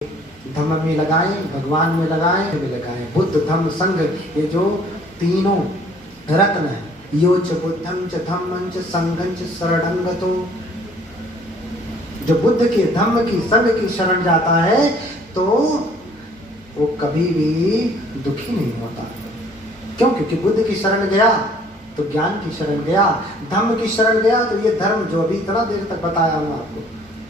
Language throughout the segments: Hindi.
धम्म में लगाएं, भगवान में लगाएं, में लगाएं। बुद्ध धम्म संघ, ये जो तीनों रत्न है, यो च बुद्धं च धम्मं च संघं च शरणं गतो। जो बुद्ध के धम्म की संघ की शरण जाता है तो वो कभी भी दुखी नहीं होता। क्यों? क्योंकि बुद्ध की शरण गया तो ज्ञान की शरण गया, धम्म की शरण गया तो ये धर्म जो अभी इतना देर तक बताया हूं आपको,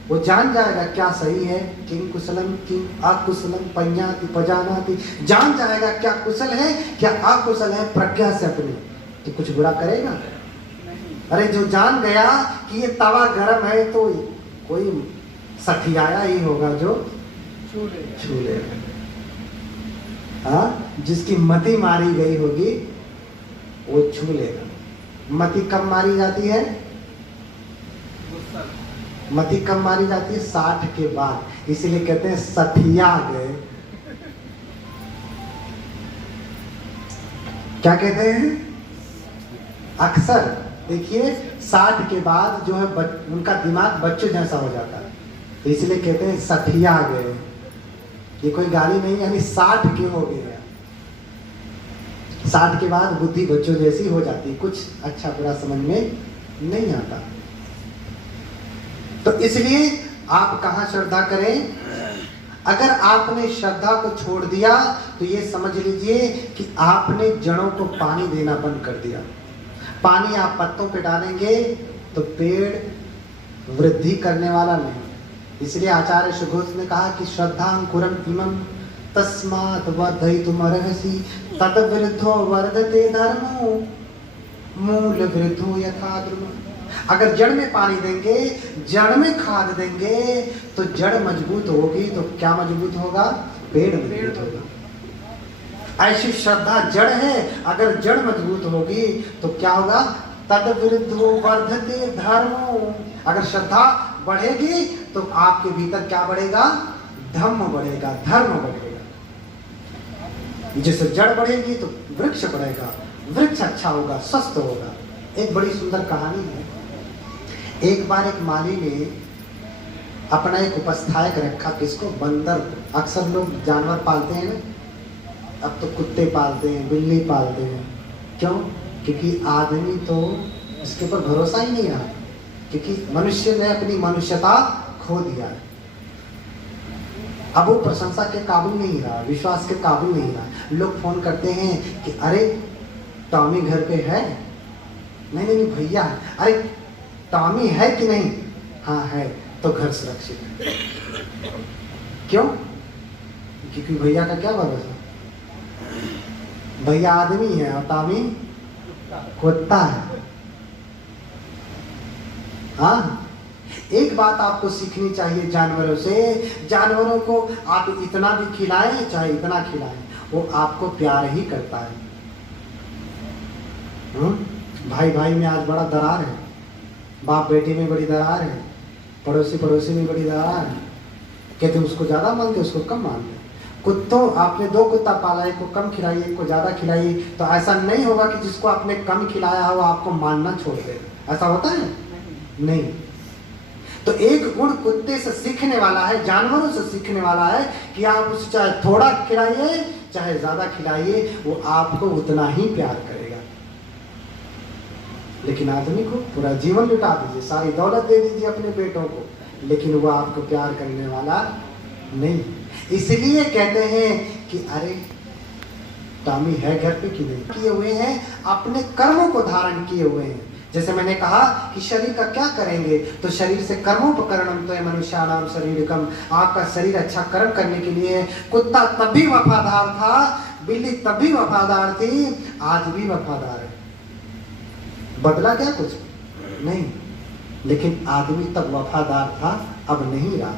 वो जान जाएगा क्या सही है, किं कुशलम किं अकुशलम पඤ्याति पजानाति। जान जाएगा क्या कुशल है क्या अकुशल है प्रज्ञा से अपनी, तो कुछ बुरा करेगा? अरे जो जान गया कि ये तवा गर्म है तो कोई सठियाया ही होगा जो छू लेगा। हाँ, जिसकी मति मारी गई होगी वो छू लेगा। मति कब मारी जाती है? मति कब मारी जाती है? 60 के बाद। इसीलिए कहते हैं सठिया गए। क्या कहते हैं? अक्सर देखिए 60 के बाद जो है उनका दिमाग बच्चों जैसा हो जाता है, तो इसलिए कहते हैं सठिया गए। ये कोई गाली नहीं, यानी 60 के हो गए। 60 के बाद बुद्धि बच्चों जैसी हो जाती है, कुछ अच्छा बुरा समझ में नहीं आता। तो इसलिए आप कहाँ श्रद्धा करें? अगर आपने श्रद्धा को छोड़ दिया तो ये समझ लीजिए कि आपने जड़ों को पानी देना बंद कर दिया। पानी आप पत्तों पे डालेंगे तो पेड़ वृद्धि करने वाला नहीं। इसलिए आचार्य सुघोष ने कहा कि श्रद्धांकुरम इमं तस्मात् वर्धयितुमर्हसि तद विरुद्धो वर्धते धर्मो मूल वृद्धो यथा द्रुमः। अगर जड़ में पानी देंगे, जड़ में खाद देंगे तो जड़ मजबूत होगी। तो क्या मजबूत होगा? पेड़ मजबूत होगा। ऐसी श्रद्धा जड़ है, अगर जड़ मजबूत होगी तो क्या होगा? तद विरुद्धो वर्धते धर्मो। अगर श्रद्धा बढ़ेगी तो आपके भीतर क्या बढ़ेगा? धम्म बढ़ेगा, धर्म बढ़ेगा। जैसे जड़ बढ़ेगी तो वृक्ष बढ़ेगा, वृक्ष अच्छा होगा, स्वस्थ होगा। एक बड़ी सुंदर कहानी है। एक बार एक माली ने अपना एक उपस्थायक रखा, किसको? बंदर को। अक्सर लोग जानवर पालते हैं ना, अब तो कुत्ते पालते हैं, बिल्ली पालते हैं। क्यों? क्योंकि आदमी तो इसके ऊपर भरोसा ही नहीं रहा, क्योंकि मनुष्य ने अपनी मनुष्यता खो दिया है। अब वो प्रशंसा के काबिल नहीं रहा, विश्वास के काबिल नहीं रहा। लोग फोन करते हैं कि अरे टॉमी घर पे है? नहीं नहीं भैया, अरे टॉमी है कि नहीं? हाँ है, तो घर सुरक्षित है। क्यों? क्योंकि भैया का क्या भरोसा? भैया आदमी है और टॉमी कुत्ता है। हाँ, एक बात आपको सीखनी चाहिए जानवरों से। जानवरों को आप इतना भी खिलाएं चाहे इतना खिलाएं, वो आपको प्यार ही करता है। भाई भाई में आज बड़ा दरार है, बाप बेटी में बड़ी दरार है, पड़ोसी पड़ोसी में बड़ी दरार है। कहते उसको ज्यादा मानते, उसको कम मानते। कुत्तों, आपने 2 कुत्ता पाला, एक को कम खिलाइए, एक को ज्यादा खिलाइए, तो ऐसा नहीं होगा कि जिसको आपने कम खिलाया हो आपको मानना छोड़ दे। ऐसा होता है? नहीं। तो एक गुण कुत्ते से सीखने वाला है, जानवरों से सीखने वाला है कि आप उसे चाहे थोड़ा खिलाइए चाहे ज्यादा खिलाइए, वो आपको उतना ही प्यार करेगा। लेकिन आदमी को पूरा जीवन लुटा दीजिए, सारी दौलत दे दीजिए अपने बेटों को, लेकिन वो आपको प्यार करने वाला नहीं। इसलिए कहते हैं कि अरे टॉमी है घर पे कि नहीं? किए हुए हैं, अपने कर्मों को धारण किए हुए हैं। जैसे मैंने कहा कि शरीर का क्या करेंगे, तो शरीर से कर्मोपकरणम तो मनुष्याणाम शरीरकम। आपका शरीर अच्छा कर्म करने के लिए। कुत्ता तब भी वफादार था, बिल्ली तब भी वफादार थी, आज भी वफादार है। बदला क्या? कुछ नहीं। लेकिन आदमी तब वफादार था, अब नहीं रहा।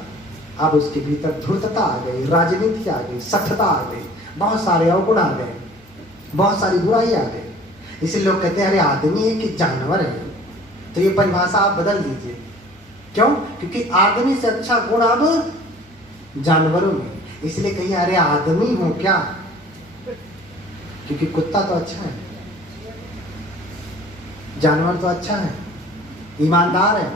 अब उसके भीतर धूर्तता आ गई, राजनीति आ गई, सठता आ गई, बहुत सारे अवगुण आ गए, बहुत सारी बुराई आ गई। इसलिए लोग कहते हैं अरे आदमी है कि जानवर है। तो ये परिभाषा आप बदल दीजिए। क्यों? क्योंकि आदमी से अच्छा गुण अब जानवरों में। इसलिए कहिए अरे आदमी हो क्या? क्योंकि कुत्ता तो अच्छा है, जानवर तो अच्छा है, ईमानदार है,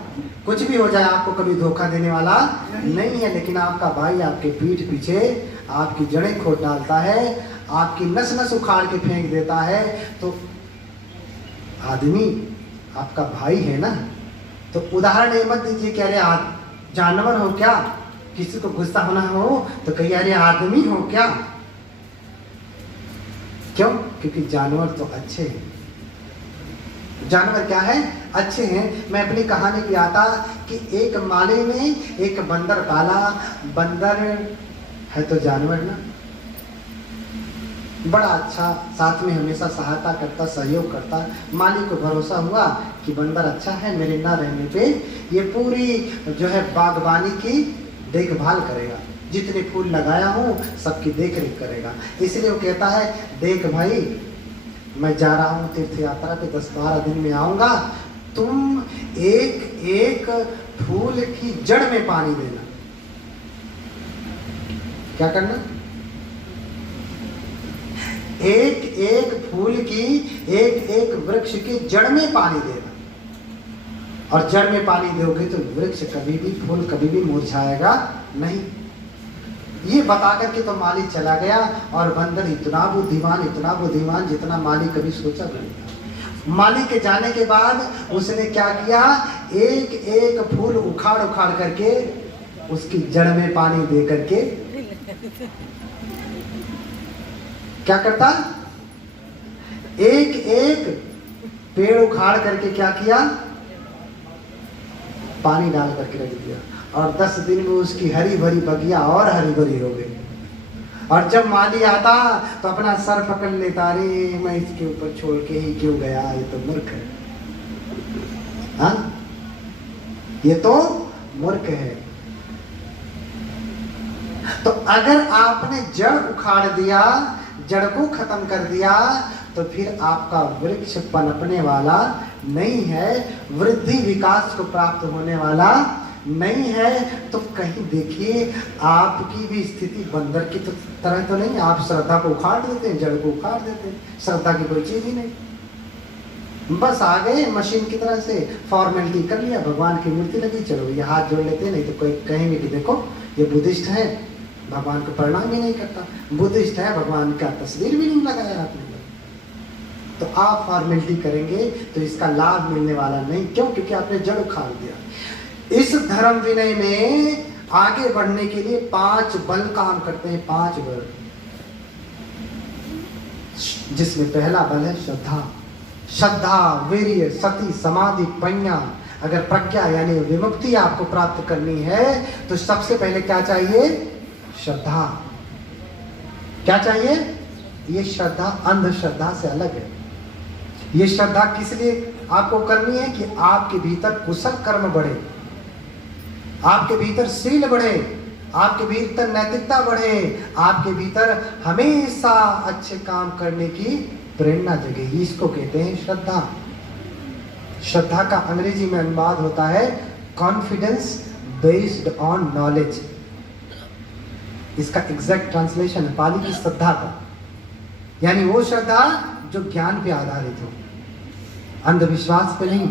कुछ भी हो जाए आपको कभी धोखा देने वाला नहीं है। लेकिन आपका भाई आपके पीठ पीछे आपकी जड़ें खोद डालता है, आपकी नस नस उखाड़ के फेंक देता है, तो आदमी आपका भाई है ना। तो उदाहरण ये मत दीजिए कि अरे जानवर हो क्या, किसी को गुस्सा होना हो तो कहिए अरे आदमी हो क्या। क्यों? क्योंकि जानवर तो अच्छे हैं। जानवर क्या है? अच्छे हैं। मैं अपनी कहानी भी आता कि एक माले में एक बंदर पाला। बंदर है तो जानवर ना, बड़ा अच्छा, साथ में हमेशा सहायता करता, सहयोग करता। मालिक को भरोसा हुआ कि बंदर अच्छा है, मेरे ना रहने पे ये पूरी जो है बागवानी की देखभाल करेगा, जितने फूल लगाया हूँ सबकी देख रेख करेगा। इसलिए वो कहता है देख भाई, मैं जा रहा हूँ तीर्थ यात्रा पे, 10-12 दिन में आऊंगा, तुम एक एक फूल की जड़ में पानी देना। क्या करना? एक एक फूल की, एक एक वृक्ष की जड़ में पानी देना। और जड़ में पानी दोगे तो वृक्ष कभी भी, फूल कभी भी मुरझाएगा नहीं। ये बता करके तो माली चला गया। और बंदर इतना बुद्धिमान जितना माली कभी सोचा भी नहीं। माली के जाने के बाद उसने क्या किया, एक एक फूल उखाड़ उखाड़ करके उसकी जड़ में पानी दे करके क्या करता, एक एक पेड़ उखाड़ करके क्या किया, पानी डाल करके रख दिया। और 10 दिन में उसकी हरी भरी बगिया और हरी भरी हो गई। और जब माली आता तो अपना सर पकड़ लेता, अरे मैं इसके ऊपर छोड़ के ही क्यों गया, ये तो मूर्ख है। हाँ, ये तो मूर्ख है। तो अगर आपने जड़ उखाड़ दिया, जड़ को खत्म कर दिया, तो फिर आपका वृक्ष पनपने वाला नहीं है, वृद्धि विकास को प्राप्त होने वाला नहीं है। तो कहीं देखिए आपकी भी स्थिति बंदर की तरह तो नहीं। आप श्रद्धा को उखाड़ देते हैं, जड़ को उखाड़ देते हैं, श्रद्धा की कोई चीज ही नहीं। बस आ गए मशीन की तरह से, फॉर्मेलिटी कर लिया, भगवान की मूर्ति लगी, चलो ये हाथ जोड़ लेते हैं। नहीं तो कोई कहेंगे कि देखो ये बुद्धिस्ट है, भगवान को प्रणाम भी नहीं करता, बुद्धिस्ट है, भगवान का तस्वीर भी नहीं लगाया आपने। तो आप फॉर्मेलिटी करेंगे तो इसका लाभ मिलने वाला नहीं। क्यों? क्योंकि आपने जड़ उखाड़ दिया। इस धर्म विनय में आगे बढ़ने के लिए 5 बल काम करते हैं, 5 बल, जिसमें पहला बल है श्रद्धा। श्रद्धा, वीर्य, सती, समाधि, प्रज्ञा। अगर प्रज्ञा यानी विमुक्ति आपको प्राप्त करनी है तो सबसे पहले क्या चाहिए? श्रद्धा। क्या चाहिए? ये श्रद्धा अंधश्रद्धा से अलग है। ये श्रद्धा किस लिए आपको करनी है? कि आपके भीतर कुशल कर्म बढ़े, आपके भीतर शील बढ़े, आपके भीतर नैतिकता बढ़े, आपके भीतर हमेशा अच्छे काम करने की प्रेरणा जगे। इसको कहते हैं श्रद्धा। श्रद्धा का अंग्रेजी में अनुवाद होता है कॉन्फिडेंस बेस्ड ऑन नॉलेज। इसका एग्जैक्ट ट्रांसलेशन है पाली की श्रद्धा का, यानी वो श्रद्धा जो ज्ञान पे आधारित हो, अंधविश्वास पे नहीं।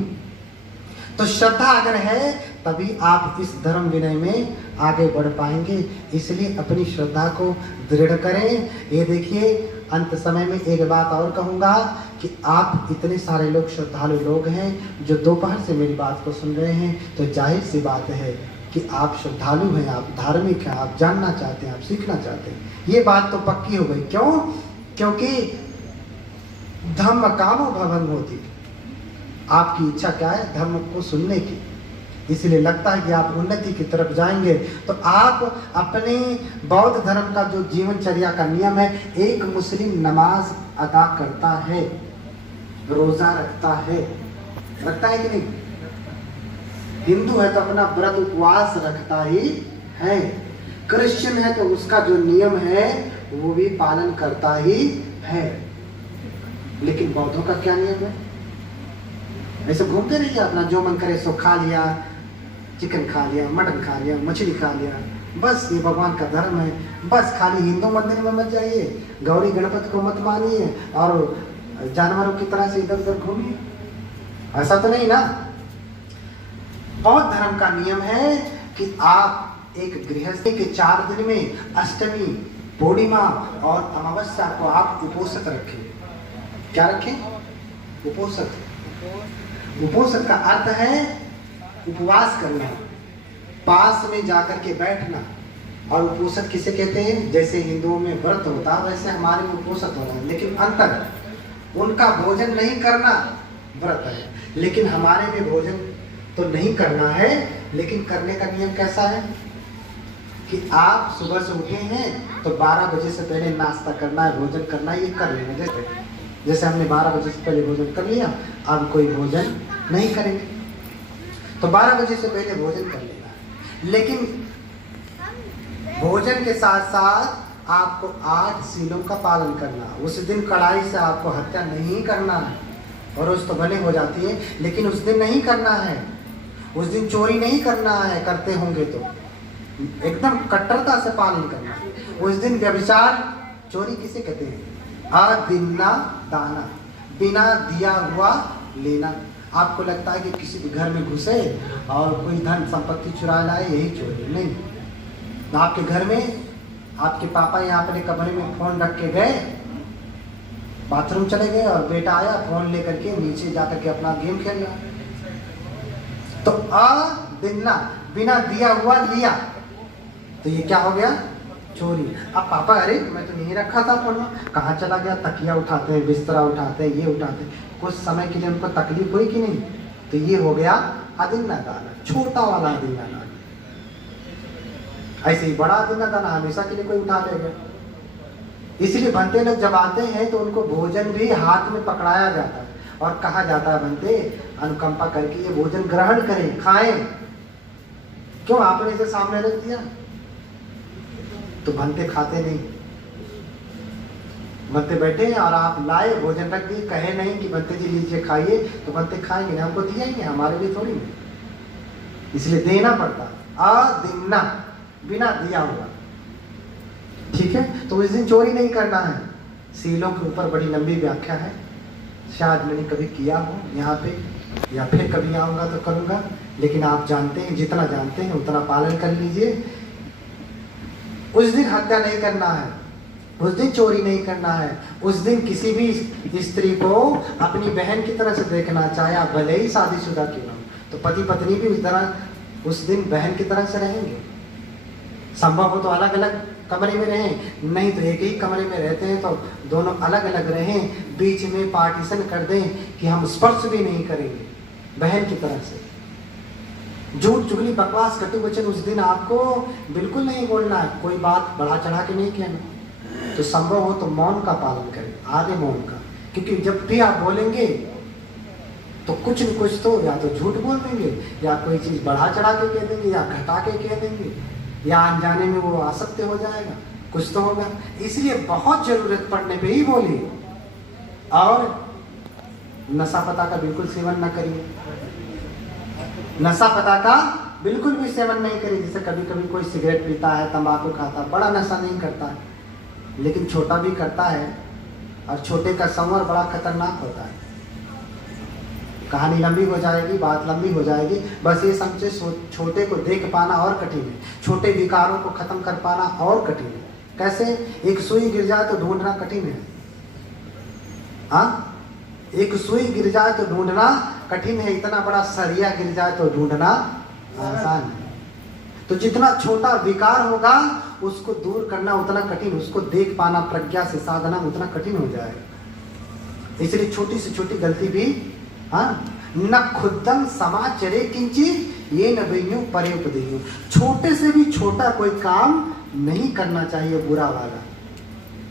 तो श्रद्धा अगर है तभी आप इस धर्म विनय में आगे बढ़ पाएंगे। इसलिए अपनी श्रद्धा को दृढ़ करें। ये देखिए, अंत समय में एक बात और कहूँगा कि आप इतने सारे लोग, श्रद्धालु लोग हैं जो दोपहर से मेरी बात को सुन रहे हैं, तो जाहिर सी बात है कि आप श्रद्धालु हैं, आप धार्मिक हैं, आप जानना चाहते हैं, आप सीखना चाहते हैं। ये बात तो पक्की हो गई। क्यों? क्योंकि धम्म कामो भवन् होति। आपकी इच्छा क्या है? धर्म को सुनने की। इसलिए लगता है कि आप उन्नति की तरफ जाएंगे। तो आप अपने बौद्ध धर्म का जो जीवनचर्या का नियम है, एक मुस्लिम नमाज अदा करता है, रोजा रखता है कि नहीं? हिंदू है तो अपना व्रत उपवास रखता ही है, क्रिश्चियन है तो उसका जो नियम है वो भी पालन करता ही है। लेकिन बौद्धों का क्या नियम है? ऐसे घूमते रहिए, अपना जो मन करे सो खा लिया, चिकन खा लिया, मटन खा लिया, मछली खा लिया, बस ये भगवान का धर्म है। बस खाली हिंदू मंदिर में मत जाइए, गौरी गणपति को मत मानिए और जानवरों की तरह से इधर उधर घूमिए, ऐसा तो नहीं ना। बौद्ध धर्म का नियम है कि आप एक गृहस्थी के 4 दिन में अष्टमी, पूर्णिमा और अमावस्या को आप उपोषित रखें। क्या रखें? उपोषित। उपोषित का अर्थ है उपवास करना, पास में जाकर के बैठना। और उपोषित किसे कहते हैं? जैसे हिंदुओं में व्रत होता है वैसे हमारे में उपोषित होना है, लेकिन अंतर उनका भोजन नहीं करना व्रत है, लेकिन हमारे में भोजन तो नहीं करना है, लेकिन करने का नियम कैसा है कि आप सुबह से उठे हैं तो 12 बजे से पहले नाश्ता करना है, भोजन करना है, ये कर लेना। जैसे हमने 12 बजे से पहले भोजन कर लिया, अब कोई भोजन नहीं करेंगे, तो 12 बजे से पहले भोजन कर लेना। लेकिन भोजन के साथ साथ आपको 8 सीलों का पालन करना। उस दिन कड़ाई से आपको हत्या नहीं करना है, और उस तो भले हो जाती है, लेकिन उस दिन नहीं करना है। उस दिन चोरी नहीं करना है, करते होंगे तो एकदम कट्टरता से पालन करना। उस दिन व्यभिचार, चोरी किसे कहते हैं? अदिन्ना दाना, बिना दिया हुआ लेना। आपको लगता है कि किसी के घर में घुसे और कोई धन संपत्ति चुरा लाए, यही चोरी नहीं। आपके घर में आपके पापा यहाँ अपने कमरे में फोन रख के गए, बाथरूम चले गए और बेटा आया फोन लेकर के नीचे जाकर के अपना गेम खेल रहा, तो अदिन्ना, बिना दिया हुआ लिया, तो ये क्या हो गया? चोरी। अब पापा अरे मैं तो नहीं रखा था फोन, कहाँ चला गया? तकिया उठाते हैं, बिस्तरा उठाते हैं, ये उठाते हैं। कुछ समय के लिए उनको तकलीफ हुई कि नहीं, तो ये हो गया अदिन्ना दाना, छोटा वाला अदिन्ना दाना। ऐसे ही बड़ा अदिन्ना दाना हमेशा के लिए कोई उठा लेगा। इसलिए भंते लोग जब आते हैं तो उनको भोजन भी हाथ में पकड़ाया जाता है और कहा जाता है भंते अनुकंपा करके ये भोजन ग्रहण करें, खाएं। क्यों? आपने इसे सामने रख दिया तो भंते खाते नहीं। भंते बैठे हैं और आप लाए, भोजन रख दिए, कहे नहीं कि भंते जी लीजिए खाइए, तो भंते खाएंगे, हमको दिया ही नहीं, हमारे लिए थोड़ी नहीं, इसलिए देना पड़ता। अदिन्ना, बिना दिया हुआ, ठीक है। तो इस दिन चोरी नहीं करना है। सीलों के ऊपर बड़ी लंबी व्याख्या है, शायद मैंने कभी किया हो यहाँ पे, या फिर कभी आऊँगा तो करूँगा, लेकिन आप जानते हैं, जितना जानते हैं उतना पालन कर लीजिए। उस दिन हत्या नहीं करना है, उस दिन चोरी नहीं करना है, उस दिन किसी भी स्त्री को अपनी बहन की तरह से देखना, चाहे आप भले ही शादीशुदा क्यों हो, तो पति पत्नी भी उस दिन बहन की तरह से रहेंगे। संभव हो तो अलग अलग कमरे में रहें, नहीं तो एक ही कमरे में रहते हैं तो दोनों अलग अलग रहें, बीच में पार्टीशन कर दें कि हम स्पर्श भी नहीं करेंगे, बहन की तरह से। झूठ चुगली बकवास कटु वचन उस दिन आपको बिल्कुल नहीं बोलना है, कोई बात बढ़ा चढ़ा के नहीं कहना। तो संभव हो तो मौन का पालन करें, आधे मौन का, क्योंकि जब भी आप बोलेंगे तो कुछ न कुछ तो या तो झूठ बोल देंगे, या कोई चीज़ बढ़ा चढ़ा के कह देंगे, या घटा के कह देंगे, या अनजाने में वो आसक्त हो जाएगा, कुछ तो होगा। इसलिए बहुत जरूरत पड़ने पे ही बोलिए। और नशा पता का बिल्कुल सेवन न करिए, नशा पता का बिल्कुल भी सेवन नहीं करिए। जैसे कभी कभी कोई सिगरेट पीता है, तंबाकू खाता, बड़ा नशा नहीं करता है, लेकिन छोटा भी करता है, और छोटे का संवर बड़ा खतरनाक होता है। कहानी लंबी हो जाएगी, बात लंबी हो जाएगी, बस ये समझे छोटे को देख पाना और कठिन है, छोटे विकारों को खत्म कर पाना और कठिन है। कैसे? एक सुई गिर जाए तो ढूंढना कठिन है, हाँ, एक सुई गिर जाए तो ढूंढना कठिन है, इतना बड़ा सरिया गिर जाए तो ढूंढना आसान है। तो जितना छोटा विकार होगा उसको दूर करना उतना कठिन, उसको देख पाना प्रज्ञा से साधना उतना कठिन हो जाएगा। इसलिए छोटी से छोटी गलती भी, हाँ, न खुद्दम समाचरे किंचित ये न वैयु परे उपदेयु, छोटे से भी छोटा कोई काम नहीं करना चाहिए बुरा वाला,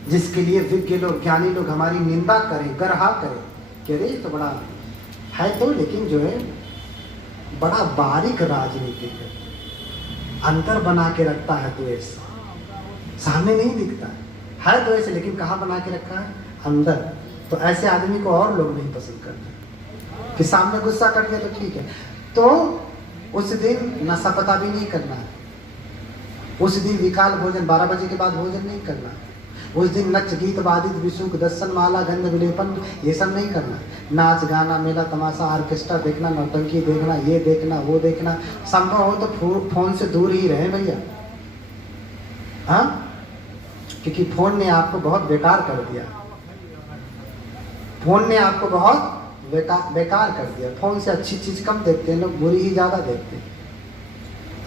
जिसके लिए विज्ञ लोग, ज्ञानी लोग हमारी निंदा करें, गरहा करें कि अरे तो बड़ा है, तो लेकिन जो है बड़ा बारीक राजनीतिक है, अंतर बना के रखता है, तो ऐसा सामने नहीं दिखता है तो ऐसे, लेकिन कहाँ बना के रखा है? अंदर। तो ऐसे आदमी को और लोग नहीं पसंद करते कि सामने गुस्सा कर दिया तो ठीक है। तो उस दिन नशा पता भी नहीं करना है, उस दिन विकाल भोजन 12 बजे के बाद भोजन नहीं करना है। उस दिन नच गीत वादित विशुक दर्शन माला गंध विलेपन ये सब नहीं करना। नाच गाना मेला तमाशा ऑर्केस्ट्रा देखना, नौटंकी देखना, ये देखना वो देखना, संभव हो तो फोन से दूर ही रहे भैया। हाँ, क्योंकि फोन ने आपको बहुत बेकार कर दिया। फोन ने आपको बहुत बेकार कर दिया। फोन से अच्छी चीज कम देखते हैं लोग, बुरी ही ज्यादा देखते हैं।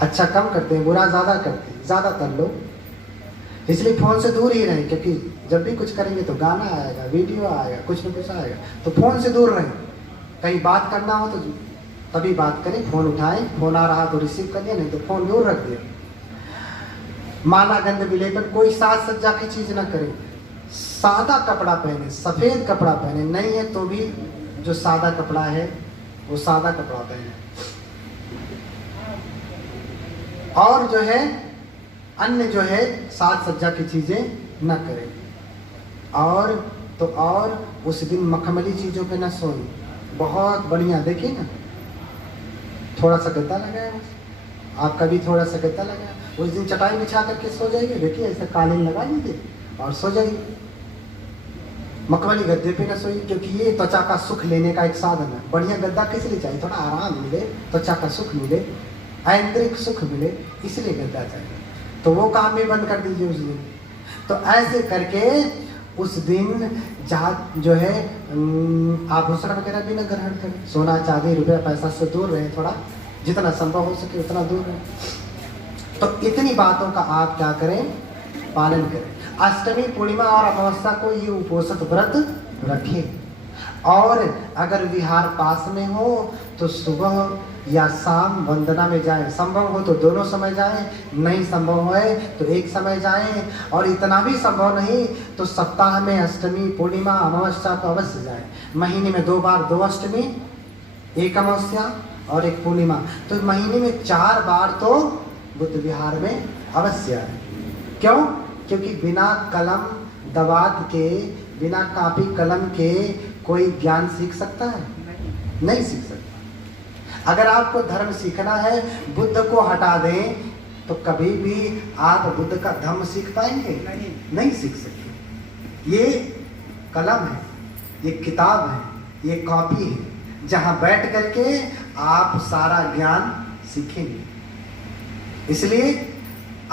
अच्छा कम करते हैं, बुरा ज्यादा करते हैं ज्यादातर लोग। इसलिए फोन से दूर ही रहें, क्योंकि जब भी कुछ करेंगे तो गाना आएगा, वीडियो आएगा, कुछ न कुछ आएगा। तो फोन से दूर रहें। कहीं बात करना हो तो तभी बात करें, फोन उठाएं। फोन आ रहा तो रिसीव कर लिया, नहीं तो फोन दूर रख दिया। माला गंध विलेपन, कोई साज सज्जा की चीज ना करें। सादा कपड़ा पहने, सफेद कपड़ा पहने, नहीं है तो भी जो सादा कपड़ा है वो सादा कपड़ा पहने। और जो है अन्य जो है साज सज्जा की चीजें न करें। और उस दिन मखमली चीजों पे न सोए। बहुत बढ़िया, देखिए ना, थोड़ा सा गद्दा लगाया, आपका भी थोड़ा सा गद्दा लगाया, उस दिन चटाई बिछा करके सो जाइए। देखिए ऐसा कालीन लगा लीजिए और सो जाइए। मखमली गद्दे पे न सोइए, क्योंकि ये त्वचा का सुख लेने का एक साधन है। बढ़िया गद्दा किस लिए चाहिए? थोड़ा आराम मिले, त्वचा का सुख मिले, आंतरिक सुख मिले, इसलिए गद्दा चाहिए। तो वो काम भी बंद कर दीजिए उस दिन। तो ऐसे करके उस दिन जहाँ जो है आभूषण वगैरह भी न ग्रहण करें। सोना चांदी रुपया पैसा से दूर रहे, थोड़ा जितना संभव हो सके उतना दूर रहे। तो इतनी बातों का आप क्या करें? पालन करें। अष्टमी पूर्णिमा और अमावस्या को ये उपोषित व्रत रखें। और अगर विहार पास में हो तो सुबह या शाम वंदना में जाएं। संभव हो तो दोनों समय जाएं, नहीं संभव है तो एक समय जाएं। और इतना भी संभव नहीं तो सप्ताह में अष्टमी पूर्णिमा अमावस्या को अवश्य जाएं। महीने में 2 बार, 2 अष्टमी, 1 अमावस्या और 1 पूर्णिमा। तो महीने में 4 बार तो बुद्ध विहार में अवश्य आए। क्यों? क्योंकि बिना कलम दवात के, बिना कापी कलम के कोई ज्ञान सीख सकता है? नहीं सीख सकता। अगर आपको धर्म सीखना है, बुद्ध को हटा दें तो कभी भी आप बुद्ध का धर्म सीख पाएंगे? नहीं सीख सकते। ये कलम है, ये किताब है, ये कॉपी है, जहां बैठ करके आप सारा ज्ञान सीखेंगे। इसलिए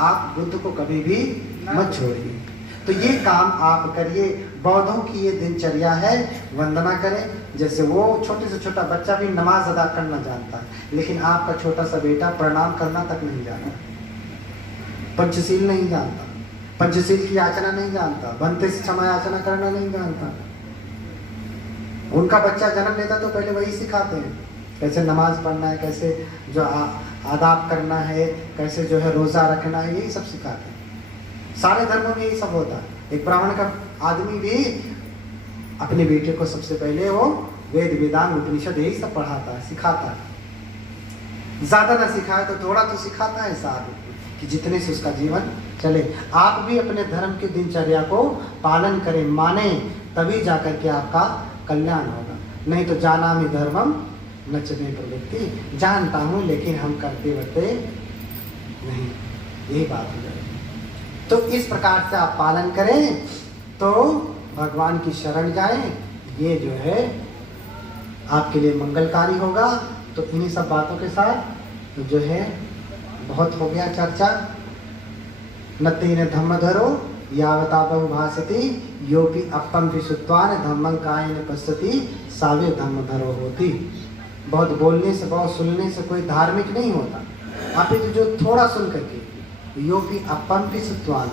आप बुद्ध को कभी भी मत छोड़िए। तो ये काम आप करिए। बौद्धों की ये दिनचर्या है, वंदना करें। जैसे वो छोटे से छोटा बच्चा भी नमाज अदा करना जानता है, लेकिन आपका छोटा सा बेटा प्रणाम करना तक नहीं जानता, पंचशील नहीं जानता, पंचशील की याचना नहीं जानता, बनते से क्षमा याचना करना नहीं जानता। उनका बच्चा जन्म लेता तो पहले वही सिखाते हैं, कैसे नमाज पढ़ना है, कैसे जो आदाब करना है, कैसे जो है रोज़ा रखना है, यही सब सिखाते हैं। सारे धर्मों में यही सब होता है। एक ब्राह्मण का आदमी भी अपने बेटे को सबसे पहले वो वेद वेदांत उपनिषद यही सब पढ़ाता है, सिखाता है। ज्यादा ना सिखाए तो थोड़ा तो सिखाता है साथ, कि जितने से उसका जीवन चले। आप भी अपने धर्म की दिनचर्या को पालन करें, माने, तभी जाकर के आपका कल्याण होगा। नहीं तो जाना में धर्मम नचने प्रवृत्ति, जानता हूँ लेकिन हम करते वरते नहीं, यही बात हो जाएगी। तो इस प्रकार से आप पालन करें तो भगवान की शरण जाएं, ये जो है आपके लिए मंगलकारी होगा। तो इन्हीं सब बातों के साथ जो है बहुत हो गया चर्चा। न तेन धम्मधरो यावता बहुभाषति योपि अपम विशुद्धान धम्मं कायेन पश्यति सावे धम्मधरो होती। बहुत बोलने से, बहुत सुनने से कोई धार्मिक नहीं होता। आप जो थोड़ा सुन करके, योपि अपम विशुद्धान,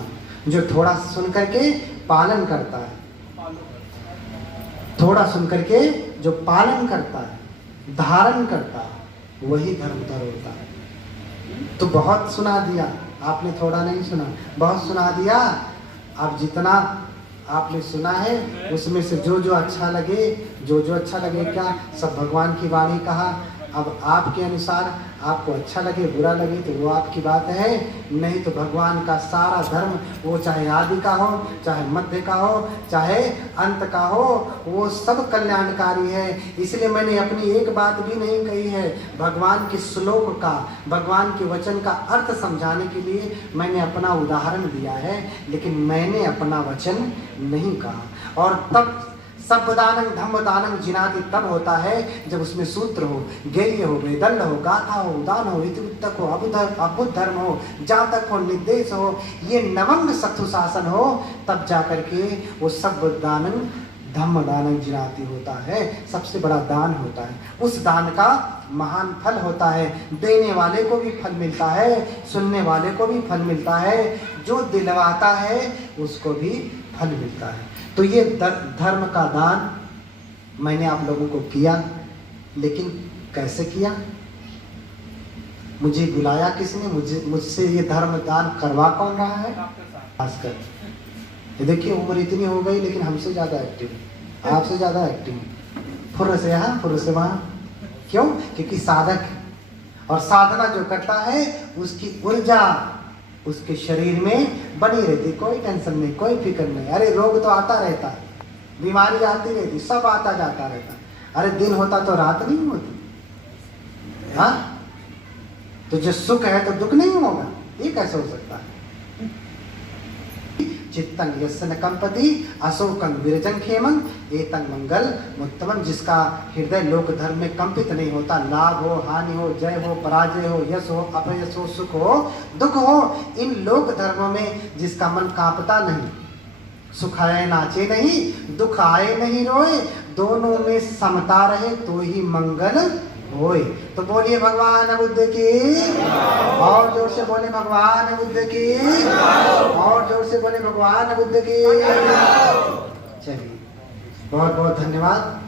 जो थोड़ा सुन करके पालन करता है, थोड़ा सुन करके जो पालन करता है, धारण करता है, वही धर्मधर होता है। तो बहुत सुना दिया आपने, थोड़ा नहीं सुना, बहुत सुना दिया। अब जितना आपने सुना है उसमें से जो जो अच्छा लगे, जो जो अच्छा लगे, क्या सब भगवान की वाणी कहा। अब आपके अनुसार आपको अच्छा लगे बुरा लगे तो वो आपकी बात है, नहीं तो भगवान का सारा धर्म, वो चाहे आदि का हो, चाहे मध्य का हो, चाहे अंत का हो, वो सब कल्याणकारी है। इसलिए मैंने अपनी एक बात भी नहीं कही है, भगवान के श्लोक का, भगवान के वचन का अर्थ समझाने के लिए मैंने अपना उदाहरण दिया है, लेकिन मैंने अपना वचन नहीं कहा। और तब सब्बदानं धम्मदानं जिनाति तब होता है जब उसमें सूत्र हो, गेय हो, वेदंड हो, गाथा हो, उदान हो, इतिवृत्तक हो, अद्भुत धर्म हो, जातक हो, निर्देश हो, ये नवंग सत्तु शासन हो, तब जाकर के वो सब्बदानं धम्मदानं जिनाति होता है, सबसे बड़ा दान होता है। उस दान का महान फल होता है, देने वाले को भी फल मिलता है, सुनने वाले को भी फल मिलता है, जो दिलवाता है उसको भी फल मिलता है। तो ये धर्म का दान मैंने आप लोगों को किया, लेकिन कैसे किया? मुझे बुलाया किसने? मुझसे ये धर्म दान करवा कौन रहा है? खासकर ये देखिए, उम्र इतनी हो गई लेकिन हमसे ज़्यादा एक्टिव, आपसे ज़्यादा एक्टिव, फुर्र से यहाँ फुर्र से वहाँ। क्यों? क्योंकि साधक और साधना जो करता है उसकी ऊर्जा उसके शरीर में बनी रहती, कोई टेंशन नहीं, कोई फिक्र नहीं। अरे रोग तो आता रहता है, बीमारी आती रहती, सब आता जाता रहता। अरे दिन होता तो रात नहीं होती, हाँ? तो जो सुख है तो दुख नहीं होगा, ये कैसे हो सकता है? चित्तं यस्य न कंपति अशोकं विरजं खेमं एतं मंगल मुत्तमं, जिसका हृदय लोक धर्म में कंपित नहीं होता, लाभ हो, हानि हो, जय हो, पराजय हो, यश हो, अपयश हो, सुख हो, दुख हो, इन लोक धर्मों में जिसका मन कांपता नहीं, सुख आए नाचे नहीं, दुख आए नहीं रोए, दोनों में समता रहे तो ही मंगल होए। तो बोलिए भगवान बुद्ध की, और जोर से बोले भगवान बुद्ध की, और जोर से बोले भगवान बुद्ध की। चलिए, बहुत बहुत धन्यवाद।